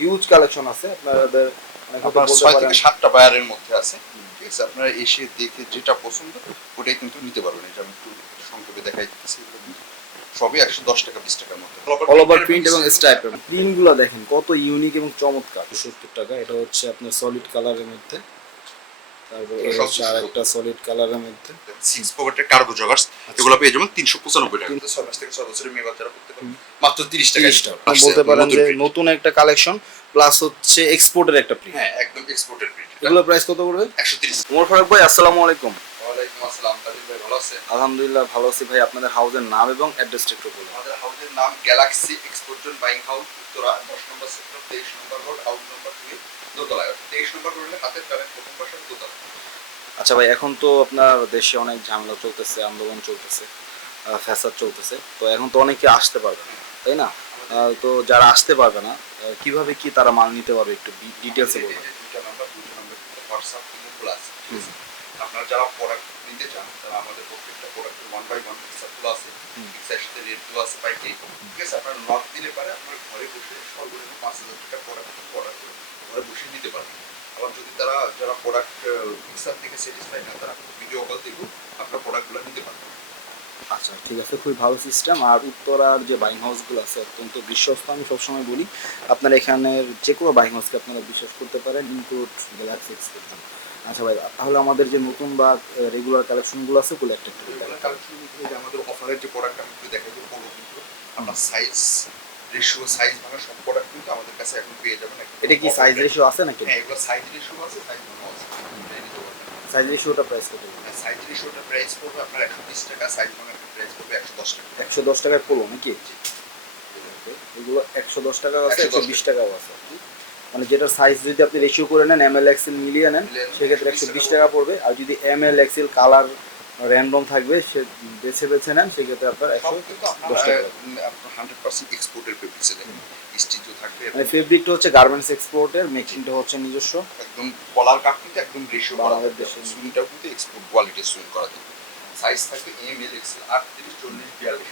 Huge collection আছে আপনাদের বলতে ছয় থেকে সাতটা বায়ারের মধ্যে আছে ঠিক আছে? আপনারা এসে দেখে যেটা পছন্দ ওটাই কিন্তু নিতে পারবেন। এটা আমি একটু সংক্ষেপে দেখাই দিচ্ছি সবই একশো দশ টাকা বিশ টাকার মধ্যে। অল ওভার প্রিন্ট এবং স্ট্রাইপের প্রিন্টগুলো দেখেন কত ইউনিক এবং চমৎকার। সত্তর টাকা এটা হচ্ছে আপনার সলিড কালারের মধ্যে। তারপর এটা সব সলিড কালারের মধ্যে। সিক্স পকেটের কার্গো জগার্স এগুলো পেয়ে যাবেন তিনশো পঁচানব্বই টাকা। ছয় মাস থেকে ছয় বছরের মেয়ে বাচ্চারা করতে পারবে। মাত্র তিরিশ টাকা তিরিশ টাকা। আপনি বলতে পারেন যে নতুন একটা কালেকশন প্লাস হচ্ছে এক্সপোর্টের একটা প্রিন্ট হ্যাঁ একদম এক্সপোর্টের প্রিন্ট এগুলো প্রাইস কত পড়বে? একশো তিরিশ। ওমর ফারুক ভাই আসসালামু আলাইকুম। ওয়ালাইকুম আসসালাম ভাই ভালো আছে আলহামদুলিল্লাহ ভালো আছি ভাই। আপনাদের হাউসের নাম এবং অ্যাড্রেসটা একটু বলুন। আমাদের হাউসের নাম Galaxy export and buying house Uttara দশ নম্বর সেক্টর তেইশ নম্বর রোড হাউস নম্বর দুই দোতলা তেইশ নম্বর রোডে হাতের কারের প্রথম বাসার দোতলা। আচ্ছা ভাই এখন তো আপনার দেশে অনেক ঝামেলা চলতেছে আন্দোলন চলতেছে ফ্যাসাদ চলতেছে। তো এখন তো অনেকে আসতে পারবে না তাই না? তো যারা আসতে পারবে না কীভাবে কি তারা মাল নিতে পারবে একটু ডিটেলসে বলবেন? আপনারা যারা প্রোডাক্ট নিতে চান তারা আমাদের প্রত্যেকটা প্রোডাক্টের ওয়ান বাই ওয়ান পিকচার আছে হুম। সাথে রেট আছে ঠিক আছে? আপনারা নক দিলে পারে আপনার ঘরে বসে সর্বনিম্ন পাঁচ হাজার টাকা প্রোডাক্ট অর্ডার করে ঘরে বসে নিতে পারবেন। তারা যারা প্রোডাক্ট পিকচার থেকে স্যাটিসফাই না তারা ভিডিও কল থেকেও আপনার প্রোডাক্টগুলো নিতে পারবেন আচ্ছা ঠিক আছে খুবই ভালো সিস্টেম আর উত্তরার যে বাইং হাউসগুলো আছে অত্যন্ত বিশ্বস্ত আমি সবসময় বলি আপনার এখানের যে কোনো বাইং হাউসকে আপনারা বিশ্বাস করতে পারেন ইনক্লুড গ্যালাক্সি এক্সপোর্ট আচ্ছা ভাই তাহলে আমাদের যে নতুন বা রেগুলার কালেকশনগুলো আছে ওগুলো একটা আমাদের অফারের যে প্রোডাক্ট আমি একটু দেখাই দেবো আপনার সাইজ রেশিও সাইজ ভাঙা সব প্রোডাক্ট কিন্তু আমাদের কাছে এখন পেয়ে যাবেন এটা কি সাইজ রেশিও আছে নাকি? হ্যাঁ এগুলো সাইজ রেশিও আছে সাইজ ভাঙা আছে। সাইজ রেশিওটা প্রাইস কত? সাইজ রেশিওটা প্রাইস পড়বে আপনার একশো বিশ টাকা সাইজ ভাঙার প্রাইস পড়বে একশো দশ টাকা। একশো দশ টাকায় পড়ল নাকি? এগুলো একশো দশ টাকা আছে 110 একশো বিশ টাকাও আছে। মানে যেটার সাইজ যদি আপনি রেশিও করে নেন এম এল এক্সেল মিলিয়ে নেন সেক্ষেত্রে 120 একশো বিশ টাকা টাকা পড়বে। আর যদি M L XL colour random থাকবে সে বেছে বেছে নেন সেক্ষেত্রে আপনার একশো দশ টাকা হান্ড্রেড পার্সেন্ট এক্সপোর্টের পেপিসে স্টিচও থাকবে মানে ফেব্রিকটা হচ্ছে গার্মেন্টস এক্সপোর্টের মেকিংটা হচ্ছে নিজস্ব। একদম কলার কাট একদম রেশিও করা সুইংটাও কিন্তু এক্সপোর্ট কোয়ালিটির সুইং করা থাকবে। সাইজ থাকবে এম এল এক্সেল আটত্রিশ চল্লিশ বিয়াল্লিশ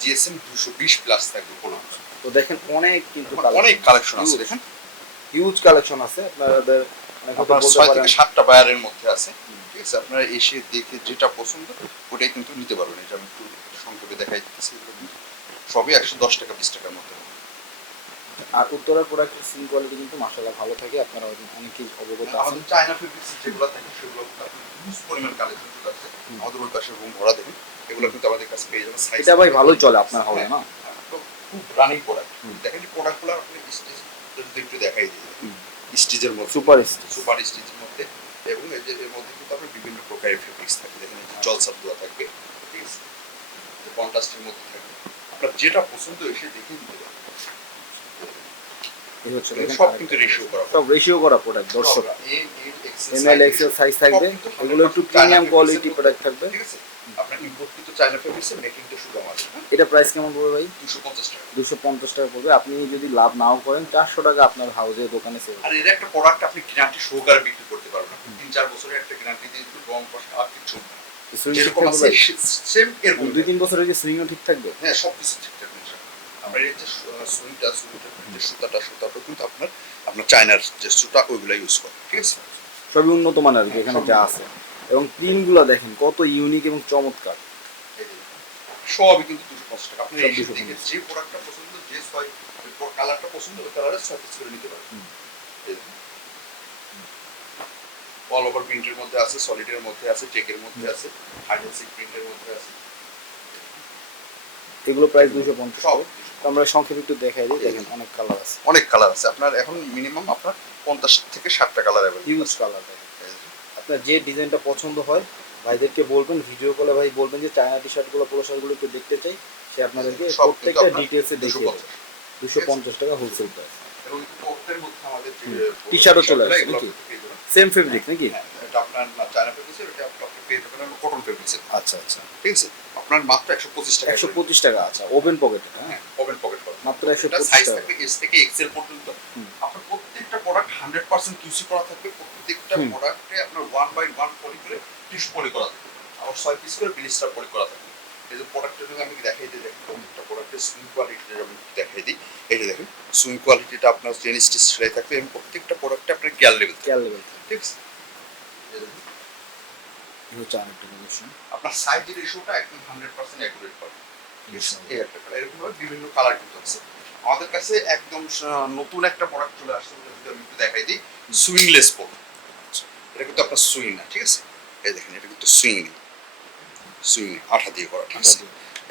জিএসএম দুশো বিশ প্লাস থাকবে প্রোডাক্ট তো দেখেন অনেক কিন্তু অনেক কালেকশন আছে দেখেন। হিউজ কালেকশন আছে। আপনাদের ছয় থেকে সাতটা বায়ারের মধ্যে আছে। ঠিক আছে আপনারা এসে দেখে যেটা পছন্দ ওটাই কিন্তু নিতে পারবেন। এটা আমি একটু সংক্ষেপে দেখাই দিতেছি সবই একশো দশ টাকা বিশ টাকার মধ্যে। আর উত্তরের প্রোডাক্টের সিম কোয়ালিটি কিন্তু মাসাল্লাহ ভালো থাকে আপনারা অনেকেই অবগত আছেন। আমাদের চায়না ফেব্রিক্স যেগুলো থাকে সেগুলো হিউজ পরিমাণ কালেকশন আসছে আমাদের ওই পাশে রুম ভরা দেবেন এগুলো কিন্তু আমাদের কাছে পেয়ে যাবেন সাইজ এটা ভাই ভালোই চলে আপনার হবে না? খুব রানিং প্রোডাক্ট। দেখেন যে প্রোডাক্টগুলো আপনি স্টিচ যদি একটু দেখাই দিই। হুম। স্টিচের মধ্যে। সুপার সুপার স্টিচের মধ্যে। এবং এর মধ্যে কিন্তু আপনার বিভিন্ন প্রকারের ফেব্রিক্স থাকে। দেখেন এই যে জলসাপগুলো থাকবে ঠিক আছে কন্ট্রাস্টের মধ্যে থাকবে আপনার যেটা পছন্দ এসে দেখে নিতে পারেন এই হচ্ছে এগুলো দেখেন সব কিন্তু রেশিও করা সব রেশিও করা প্রোডাক্ট দর্শক। এম এক্সেল সাইজ থাকবে। এগুলো একটু প্রিমিয়াম কোয়ালিটি প্রোডাক্ট থাকবে। ঠিক আছে? আপনার ইম্পোর্ট কিন্তু চায়না ফেব্রিক্সে মেকিংটা শুরু আমাদের এটা প্রাইস কেমন পড়বে ভাই? দুশো পঞ্চাশ টাকা। দুশো পঞ্চাশ টাকা পড়বে। আপনি যদি লাভ নাও করেন চারশো টাকা আপনার হাউজে দোকানে সেল আর এর একটা প্রোডাক্ট আপনি গ্যারান্টি সহকারে বিক্রি করতে পারবেন। তিন চার বছরের একটা গ্যারান্টি দিয়ে দিবেন রং কষ্ট আর কিছু না। যেরকম আছে সেম এরকম দুই তিন বছরের কি সুইংও ঠিক থাকবে? হ্যাঁ সব কিছু ঠিকঠাক ইনশাআল্লাহ। আপনার এই যে সুইটা সুইটা যে সুতাটা সুতাটা কিন্তু আপনার আপনার চায়নার যে সুতা ওইগুলো ইউজ করে ঠিক আছে? সবই উন্নত মানের আর কি এখানে যা আছে। এবং প্রিন্টগুলো দেখেন কত ইউনিক এবং চমৎকার। সবই কিন্তু দুশো পঞ্চাশ টাকা। আপনি সব এসে 250 দেখে যে প্রোডাক্টটা পছন্দ যে ছয় কালারটা পছন্দ ওই কালারের ছয় পিস করে নিতে পারবেন। হুম। অল ওভার প্রিন্টের মধ্যে আছে সলিডের মধ্যে আছে চেকের মধ্যে আছে হাইড্রোসিক প্রিন্টের মধ্যে আছে। এগুলো প্রাইস দুশো পঞ্চাশ। সব আমরা সংক্ষেপে একটু দেখাই দিই দেখেন অনেক কালার আছে। অনেক কালার আছে। আপনার এখন মিনিমাম আপনার পঞ্চাশ থেকে ষাটটা কালার অ্যাভেলেবল হিউজ কালার আপনার যে ডিজাইনটা পছন্দ হয় ভাইদেরকে বলবেন ভিডিও কলে ভাই বলবেন যে চায়না টি শার্টগুলো পোলো শার্টগুলো একটু দেখতে চাই সে আপনাদেরকে প্রত্যেকটা ডিটেলসে দুশো দেখিয়ে পঞ্চাশ। দুশো পঞ্চাশ টাকা হোলসেল প্রাইস এবং কোটের মধ্যে আমাদের যে হুম। টি-শার্টও চলে আসে নাকি? সেম ফেব্রিক নাকি? হ্যাঁ, এটা আপনার চায়না ফেব্রিক্সের এটা আপনি পেয়ে যাবেন কটন ফেব্রিক্সের আচ্ছা আচ্ছা। ঠিক আছে? আপনার মাত্র একশো পঁচিশ টাকা। একশো পঁচিশ টাকা আচ্ছা ওপেন পকেটে হ্যাঁ? হ্যাঁ ওপেন পকেট মাত্র একশো এটা পঁচিশ সাইজ থাকবে এস থেকে এক্সেল পর্যন্ত। আপনার প্রত্যেকটা প্রোডাক্ট হান্ড্রেড পার্সেন্ট কিউসি করা থাকবে প্রত্যেকটা প্রোডাক্টে আপনার ওয়ান বাই ওয়ান পলি করে টিস পলি করা থাকবে। আবার ছয় পিস করে বিলিস্টার পলি করা থাকবে। এই যে প্রোডাক্টের জন্য আমি দেখাই দিই দেখেন প্রত্যেকটা প্রোডাক্টের সুইং কোয়ালিটিটা যেমন দেখাই দিই এই যে দেখেন সুইং কোয়ালিটিটা আপনার চেন স্টিচ সেলাই থাকবে এবং প্রত্যেকটা প্রোডাক্টে আপনার গিয়ার লেভেল কেয়ার লেভেল ঠিক আছে হচ্ছে আরেকটা কালেকশন আপনার সাইজের রেশিওটা একদম হান্ড্রেড পার্সেন্ট অ্যাকুরেট পাবেন এই একটা কালার এরকম ভাবে বিভিন্ন কালার কিন্তু আছে। আমাদের কাছে একদম নতুন একটা প্রোডাক্ট চলে আসছে যদি আমি একটু দেখাই দিই সুইংলেস পোল এটা কিন্তু আপনার সুইং না ঠিক আছে? এই দেখেন এটা কিন্তু সুইং সুইং আঠা দিয়ে করা ঠিক আছে?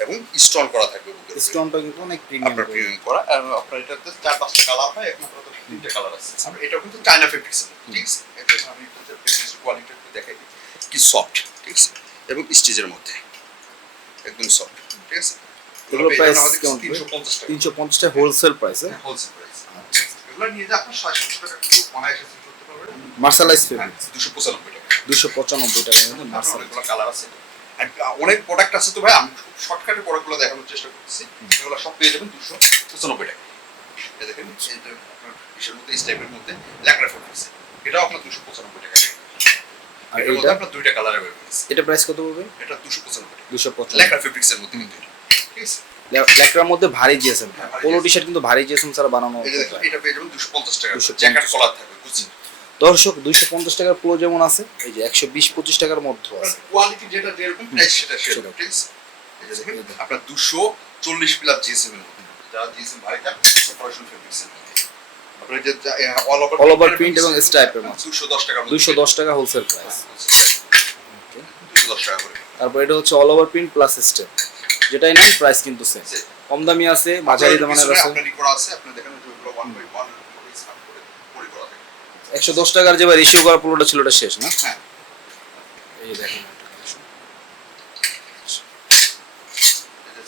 এবং স্টোন করা থাকবে বুকের। স্টোনটা কিন্তু অনেক প্রিমিয়াম আপনার প্রিমিয়াম করা আর আপনার এটাতে চার পাঁচটা কালার হয় একমাত্র তো তিনটে কালার আছে। আর এটা কিন্তু চায়না ফেব্রিক্স ঠিক আছে? এটা আমি কোয়ালিটি একটু দেখাই দিই। কি সফট ঠিক আছে? এবং স্টিচের মধ্যে। একদম সফট ঠিক আছে? এগুলো price কেমন? তিনশো পঞ্চাশ টাকা। তিনশো পঞ্চাশটা হোলসেল প্রাইসে হোলসেল প্রাইস এগুলো নিয়ে যে আপনার ছয় টাকা কিন্তু অনায়াসে করতে পারবেন। মার্শালাইজ ফেব্রিক্স দুশো পঁচানব্বই টাকা। দুশো পঁচানব্বই টাকা কিন্তু আপনার মার্শাল কালার আছে। অনেক প্রোডাক্ট আছে তো ভাই আমি খুব শর্টকাটে প্রোডাক্টগুলো দেখানোর চেষ্টা করতেছি। এগুলো সব পেয়ে যাবেন দুশো পঁচানব্বই টাকা এই দেখেন যে আপনার ইসের মধ্যে এই টাইপের মধ্যে ল্যাকড়া ফোন আছে। এটাও আপনার দুশো পঁচানব্বই টাকা আর এটার মধ্যে আপনার দুইটা কালার অ্যাভেলেবল আছে। এটা প্রাইস কত পড়বে? এটা দুশো পঁচানব্বই টাকা। দুশো পঁচানব্বই। ল্যাকড়া ফেব্রিক্সের মধ্যে কিন্তু এটা ঠিক আছে? ল্যাকড়ার মধ্যে ভারী জিএসএম। হ্যাঁ, ভারী পোলো টি শার্ট কিন্তু ভারী জিএসএম ছাড়া বানানো এটা পেয়ে যাবেন দুশো পঞ্চাশ টাকা। 250 জ্যাকেট কলার থাকবে বুঝছি দর্শক দুইশো পঞ্চাশ টাকার পোলো যেমন আছে এই যে একশো বিশ পঁচিশ টাকার মধ্যে আছে। কোয়ালিটি যেটা যেরকম প্রাইস সেটা সেরকম আপনার দুশো চল্লিশ প্লাস জিএসএম এর যারা জিএসএম ভারী অপারেশন ফেব্রিক্স আপনার যে অল ওভার print এবং stripe এর দুশো দশ টাকা দশ টাকা হোলসেল প্রাইস দুশো দশ টাকা করে। তারপর এটা হচ্ছে অল ওভার প্রিন্ট প্লাস যেটাই নেন প্রাইস কিন্তু সেম কম দামি আছে মাঝারি দামানের আছে। আপনার আছে আপনি দেখেন যে ওগুলো ওয়ান বাই ওয়ান স্ক্যান করে পরি করা থাকে একশো দশ টাকার যে রেশিও করা পুরোটা ছিল ওটা শেষ না? হ্যাঁ। এই দেখেন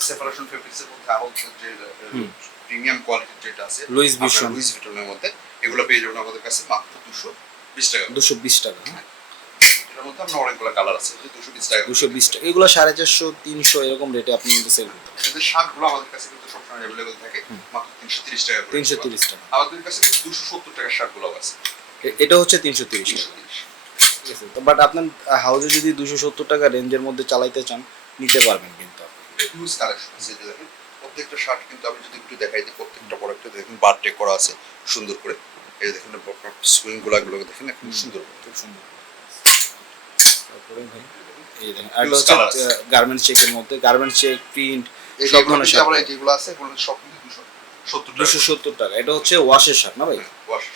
সেপারেশন ফেব্রিক্স মধ্যে আরও যে প্রিমিয়াম কোয়ালিটির যেটা আছে লুইস আপনার লুইস ভিটনের মধ্যে এগুলো পেয়ে যাবেন আমাদের কাছে মাত্র দুশো বিশ টাকা দুশো বিশ টাকা হ্যাঁ। দুশো বিশ টাকা এগুলো সাড়ে চারশো তিনশো এরকম রেটে আপনি কিন্তু সেল করতে শার্টগুলো আমাদের কাছে কিন্তু সবসময় অ্যাভেলেবল থাকে মাত্র তিনশো তিরিশ টাকা তিনশো তিরিশ টাকা। আমাদের কাছে দুশো সত্তর টাকার শার্টগুলো আছে। এটা হচ্ছে তিনশো তিরিশ টাকা। ঠিক আছে তো বাট আপনার হাউজে যদি দুশো সত্তর টাকা রেঞ্জের মধ্যে চালাইতে চান নিতে পারবেন কিন্তু হিউজ কালেকশন আছে প্রত্যেকটা শার্ট কিন্তু আমি যদি একটু দেখাই দিই প্রত্যেকটা প্রোডাক্টে দেখেন বার্থডে করা আছে সুন্দর করে। এই দেখেন সুইংগুলো দেখেন খুব সুন্দর খুব সুন্দর। তারপরে ভাই এই দেখেন আর Huge হচ্ছে গার্মেন্টস চেকের মধ্যে গার্মেন্টস চেক প্রিন্ট সব ধরনের শার্ট আমরা যেগুলো আছে এগুলো সব কিন্তু দুশো সত্তর টাকা। এটা হচ্ছে ওয়াশের শার্ট না ভাই? ওয়াশের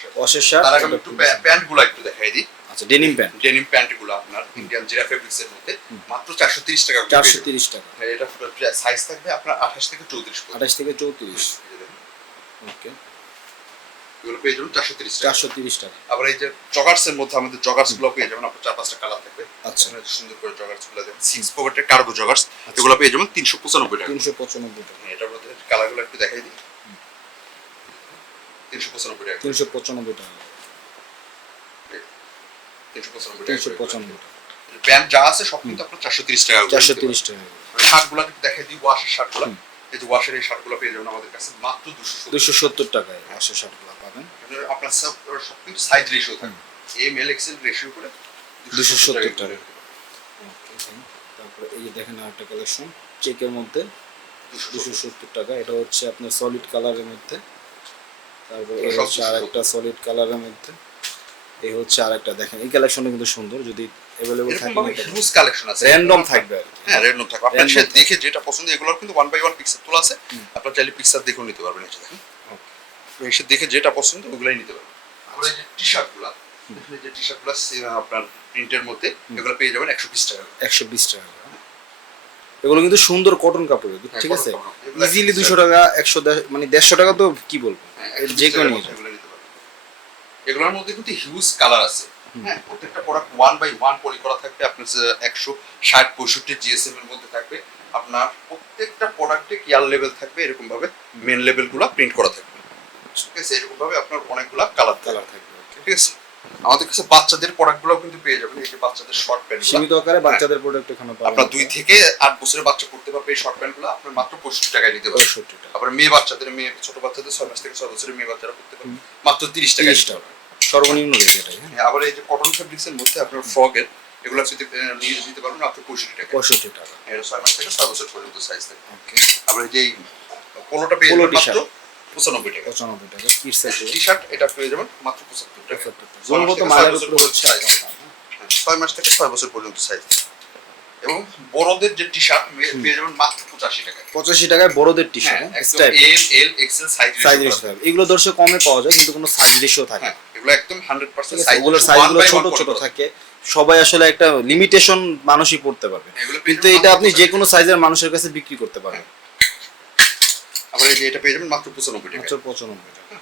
শার্ট তার আগে একটু প্যান্টগুলো একটু দেখাই দিই। আচ্ছা ডেনিম প্যান্ট ডেনিম প্যান্টগুলো আপনার ইন্ডিয়ান জিরা ফেব্রিক্স এর মধ্যে। মাত্র চারশো তিরিশ টাকা করে চারশো পেয়ে যাবেন। তিরিশ টাকা। হ্যাঁ, এটা সাইজ থাকবে আপনার আঠাশ থেকে চৌত্রিশ পর্যন্ত। আঠাশ থেকে চৌত্রিশ। এই যে দেখেন, ওকে। এগুলো পেয়ে যাবেন চারশো তিরিশ টাকা। চারশো তিরিশ টাকা। আবার এই যে জগার্স এর মধ্যে আমাদের জগার্সগুলো পেয়ে যাবেন আপনার চার পাঁচটা কালার থাকবে। আচ্ছা। সুন্দর করে জগার্সগুলো দেখেন সিক্স পকেটের কার্গো জগার্স এগুলো পেয়ে যাবেন তিনশো পঁচানব্বই টাকা তিনশো পঁচানব্বই টাকা। এটার মধ্যে কালারগুলো একটু দেখাই দিই। তিনশো পঁচানব্বই টাকা। তিনশো পঁচানব্বই টাকা। তিনশো পঁচানব্বই তিনশো পঁচানব্বই টাকা যা আছে সব কিন্তু আপনার চারশো তিরিশ টাকা চারশো তিরিশ টাকা শার্টগুলো একটু দেখাই দিই ওয়াশের শার্টগুলো। এই যে ওয়াশের এই শার্টগুলো পেয়ে যাবেন আমাদের কাছে মাত্র দুশো দুশো সত্তর টাকায় ওয়াশের শার্টগুলো পাবেন। আপনার সব সব কিন্তু সাইজ রেশিও থাকে। এম এল এক্সেল রেশিও করে 270 টাকা টাকা। তারপরে এই যে দেখেন একটা কালেকশন চেকের মধ্যে দুশো সত্তর। টাকা। এটা হচ্ছে আপনার সলিড কালারের মধ্যে। তারপরে এই হচ্ছে আর একটা সলিড কালারের মধ্যে। এই হচ্ছে আর একটা দেখেন এই কালেকশনটা কিন্তু সুন্দর যদি অ্যাভেলেবল থাকে হিউজ কালেকশন আছে। র্যান্ডম থাকবে আর হ্যাঁ র্যান্ডম থাকবে। Random সে দেখে যেটা পছন্দ এগুলোর কিন্তু ওয়ান বাই ওয়ান পিকচার তোলা আছে। আপনার চাইলে পিকচার দেখেও নিতে পারবেন এটা দেখেন। এসে দেখে যেটা পছন্দ ওগুলাই নিতে পারবেন। আমরা এই যে টি শার্টগুলা এখানে যে টি শার্টগুলা আপনার প্রিন্টের মধ্যে এগুলো পেয়ে যাবেন একশো বিশ টাকা একশো বিশ টাকা এগুলো কিন্তু সুন্দর কটন হ্যাঁ, ঠিক আছে? ইজিলি দুশো টাকা। একশো মানে দেড়শো টাকা তো কি বলব? হ্যাঁ, এর 120 যে পারবেন। এগুলোর মধ্যে কিন্তু হিউজ কালার আছে। হ্যাঁ প্রত্যেকটা product one by one poly করা থাকবে। আপনার একশো ষাট পঁয়ষট্টি জিএসএম এর মধ্যে থাকবে। আপনার প্রত্যেকটা প্রোডাক্টে কেয়ার লেভেল থাকবে। এরকম ভাবে মেন লেভেলগুলো প্রিন্ট করা থাকবে। ঠিক আছে এরকম ভাবে আপনার অনেকগুলা কালার কালার থাকবে। ঠিক আছে? আমাদের কাছে বাচ্চাদের প্রোডাক্টগুলো কিন্তু পেয়ে যাবেন এই যে বাচ্চাদের শর্ট প্যান্ট সীমিত আকারে বাচ্চাদের প্রোডাক্ট এখানে পাবেন আপনার দুই থেকে আট বছরের বাচ্চা পড়তে পারবে এই শর্ট প্যান্টগুলো আপনার মাত্র পঁয়ষট্টি টাকায় নিতে পারবেন আবার মেয়ে বাচ্চাদের মেয়ে ছোট বাচ্চাদের ছয় মাস থেকে ছয় বছরের মেয়ে বাচ্চারা করতে পারবে। মাত্র তিরিশ টাকা তিরিশ টাকা। সর্বনিম্ন রেট এটাই হ্যাঁ। আবার এই যে কটন ফেব্রিক্স এর মধ্যে আপনার ফ্রকের এগুলো যদি নিয়ে নিতে পারবেন মাত্র পঁয়ষট্টি টাকা পঁয়ষট্টি টাকা। এটা ছয় মাস থেকে ছয় বছর পর্যন্ত সাইজ থাকে ওকে আবার এই যে পোলোটা পেয়ে মাত্র। পঁচানব্বই টাকা। পঁচানব্বই টাকা টি শার্ট এটা পেয়ে যাবেন মাত্র পঁচাত্তর টাকা। গুণগত ছয় মানের বছর হচ্ছে হ্যাঁ, ছয় মাস থেকে ছয় বছর পর্যন্ত সাইজ এবং বড়দের যে টি শার্ট পেয়ে যাবেন মাত্র পঁচাশি টাকায় পঁচাশি টাকায় বড়দের টি হ্যাঁ shirt L L XL size ratio এগুলো দর্শক কমে পাওয়া যায় কিন্তু কোনো সাইজ রেশিও থাকে হ্যাঁ এগুলো একদম হান্ড্রেড পার্সেন্ট সাইজগুলো ছোট ছোট থাকে। সবাই আসলে একটা লিমিটেশন মানুষই পড়তে পারবে। কিন্তু এটা আপনি যে কোনো সাইজের মানুষের কাছে বিক্রি করতে পারেন আবার এই যে এটা পেয়ে যাবেন মাত্র পঁচানব্বই টাকা। মাত্র পঁচানব্বই টাকা।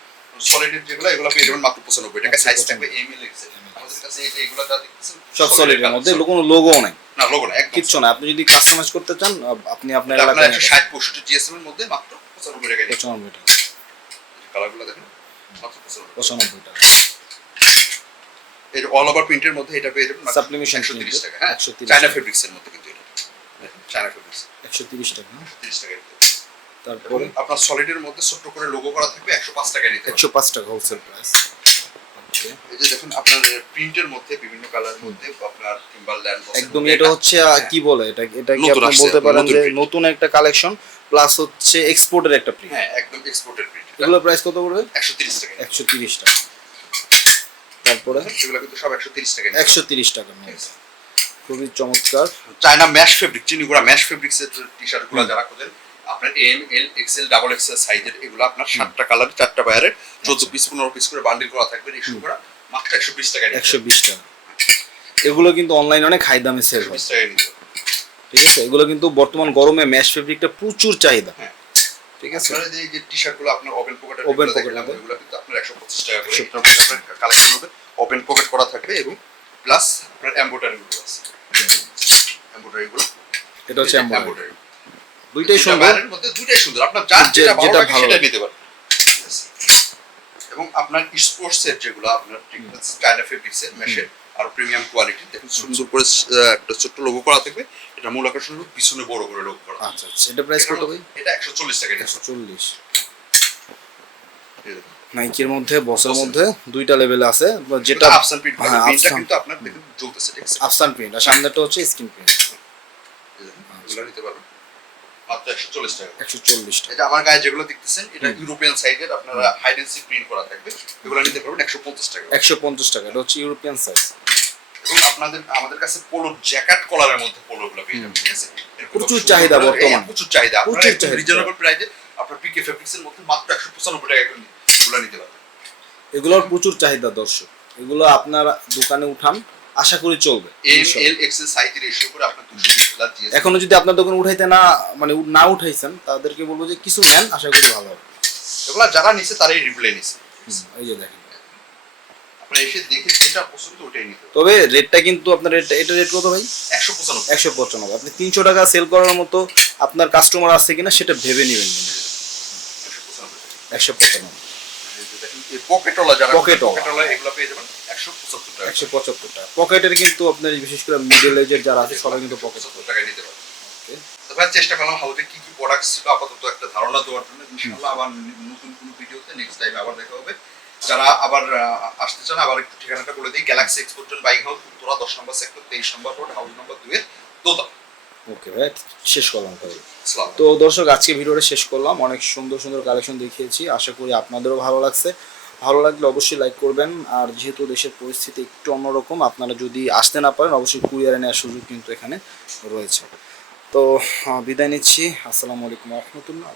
সলিডের যেগুলো এগুলো পেয়ে যাবেন মাত্র পঁচানব্বই টাকা। সাইজ থাকবে এম এল এক্সেল আমাদের কাছে এগুলো যা দেখতেছেন সব solid সলিডের মধ্যে। কোনো লোগো নাই। না লোগো না একদম না আপনি যদি কাস্টমাইজ করতে চান আপনি আপনার আপনার এলাকায় একশো ষাট পঁয়ষট্টি জিএসএম এর মধ্যে মাত্র পঁচানব্বই টাকা নিচ্ছে পঁচানব্বই টাকা। কালারগুলো দেখেন মাত্র পঁচানব্বই পঁচানব্বই টাকা। এর অল ওভার প্রিন্টের মধ্যে এটা পেয়ে যাবেন তিরিশ print, টাকা। হ্যাঁ 130 চায়না। ফেব্রিক্স এর মধ্যে কিন্তু এটা। চায়না ফেব্রিক্স একশো তিরিশ টাকা। তিরিশ টাকা নিতে তারপরে আপনার সলিডের মধ্যে ছোট্ট করে লোগো করা থাকবে একশো পাঁচ টাকা নিতে একশো পাঁচ টাকা হোলসেল প্রাইস এই যে দেখুন আপনার প্রিন্টের মধ্যে বিভিন্ন কালার মধ্যে আপনার টিম্বারল্যান্ড একদমই এটা হচ্ছে কি বলে এটা এটা কি আপনি বলতে পারেন যে নতুন একটা কালেকশন প্লাস হচ্ছে এক্সপোর্টের একটা প্রিন্ট হ্যাঁ একদম এক্সপোর্টের প্রিন্ট এগুলোর প্রাইস কত পড়বে? একশো তিরিশ টাকা একশো তিরিশ টাকা। তারপরে? এগুলো কিন্তু সব একশো তিরিশ টাকা একশো তিরিশ টাকা মধ্যে খুবই চমৎকার। China mesh fabric চিনিগুড়া mesh fabrics এর টি শার্টগুলো যারা খোঁজেন আপনার M L XL double XL সাইজের এগুলো আপনার সাতটা কালার চারটা বায়ারের চোদ্দ পিস পনেরো পিস করে বান্ডিল করা থাকবে ইস্যু করা মাত্র একশো বিশ টাকা একশো বিশ টাকা। এগুলো কিন্তু অনলাইনে অনেক হাই দামে সেল হয়। ঠিক আছে? এগুলো কিন্তু বর্তমান গরমে ম্যাশ ফেব্রিকটা প্রচুর চাহিদা। হ্যাঁ। ঠিক আছে? আপনারা যে টি শার্টগুলো আপনার ওপেন Open ওপেন পকেট হবে। এগুলো কিন্তু আপনার একশো পঁচিশ টাকা করে 100 এটার আপনার কালেকশন হবে। ওপেন পকেট করা থাকবে এবং প্লাস আপনার এম্বোটারি গুলো আছে। এম্বোটারি গুলো। এটা হচ্ছে এমব্রয়ডারি দুইটাই সুন্দর। মধ্যে দুইটাই সুন্দর। আপনার যার যেটা ভালো লাগে সেটা নিতে পারেন। এবং আপনার স্পোর্টস এর যেগুলো আপনার চায়না ফেব্রিক্স এর মেশের আর প্রিমিয়াম কোয়ালিটি দেখুন সুন্দর করে একটা ছোট্ট লোগো করা থাকবে। এটা মূল আকর্ষণ হলো পিছনে বড় করে লোগো করা। আচ্ছা আচ্ছা। এটা প্রাইস কত ভাই? এটা একশো চল্লিশ টাকা। একশো চল্লিশ। এই দেখুন। নাইকির মধ্যে বসের মধ্যে দুইটা লেভেল আছে। যেটা আফসান প্রিন্ট হ্যাঁ, প্রিন্টটা কিন্তু আপনার দেখুন জ্বলতেছে ঠিক আছে? আফসান প্রিন্ট আর সামনেটা হচ্ছে স্ক্রিন প্রিন্ট নিতে পারবেন। মাত্র একশো চল্লিশ টাকা। একশো চল্লিশ টাকা। আমার গায়ে যেগুলো দেখতেছেন এটা ইউরোপিয়ান সাইজের আপনারা হাইডেন্সি প্রিন্ট করা থাকবে। এগুলো নিতে পারবেন একশো পঞ্চাশ টাকা। একশো পঞ্চাশ টাকা এটা হচ্ছে ইউরোপিয়ান সাইজ এবং আপনাদের আমাদের কাছে পোলো জ্যাকেট কলারের মধ্যে পেয়ে যাবেন ঠিক আছে? প্রচুর চাহিদা বর্তমানে। হ্যাঁ, প্রচুর চাহিদা। প্রচুর চাহিদা। রিজনেবল প্রাইসে আপনার পিকে ফেব্রিক্স এর মধ্যে মাত্র একশো পঁচানব্বই টাকা করে এগুলো নিতে পারবেন। এগুলোর প্রচুর চাহিদা দর্শক। এগুলো আপনার দোকানে উঠান আশা করি চলবে M. L XL size ratio করে আপনার দুশো এখনও যদি আপনার দোকানে উঠাইতে না মানে না উঠাইছেন তাদেরকে বলব যে কিছু নেন আশা করি ভালো হবে। এগুলো যারা নিছে তারাই রিপ্লাই নিছে। এই যে দেখেন। আপনারা এসে দেখে যেটা পছন্দ ওটাই নিতে তবে রেটটা কিন্তু আপনার রেট এটা রেট কত ভাই? একশো পঁচানব্বই। একশো পঁচানব্বই। আপনি তিনশো টাকা সেল করার মতো আপনার কাস্টমার আছে কিনা সেটা ভেবে নেবেন একশো পঁচানব্বই। পকেটওয়ালা যারা পকেটওয়ালা এগুলো পেয়ে যাবেন। একশো পঁচাত্তর টাকা। একশো পঁচাত্তর টাকা। পকেটের কিন্তু আপনার বিশেষ করে মিডল এজের যারা আছে সবাই কিন্তু পকেট টাকা নিতে তো ভাই চেষ্টা করলাম হাউজে কি কি প্রোডাক্টস ছিল আপাতত একটা ধারণা দেওয়ার জন্য। ইনশাআল্লাহ আবার নতুন কোনো ভিডিওতে নেক্সট টাইম আবার দেখা হবে। যারা আবার আসতে চান আবার একটু ঠিকানাটা বলে দিই। Galaxy export and bike house Uttara দশ নম্বর সেক্টর তেইশ নম্বর রোড হাউস নম্বর দুয়ে দোতা ওকে ভাই শেষ করলাম ভাই তো দর্শক আজকে ভিডিওটা শেষ করলাম। অনেক সুন্দর সুন্দর কালেকশন দেখিয়েছি। আশা করি আপনাদেরও ভালো লাগছে। ভালো লাগলে অবশ্যই লাইক করবেন। আর যেহেতু দেশের পরিস্থিতি একটু অন্যরকম, আপনারা যদি আসতে না পারেন, অবশ্যই কুরিয়ারে নেওয়ার সুযোগ কিন্তু এখানে রয়েছে। তো বিদায় নিচ্ছি। আসসালামু আলাইকুম রহমতুল্লাহ।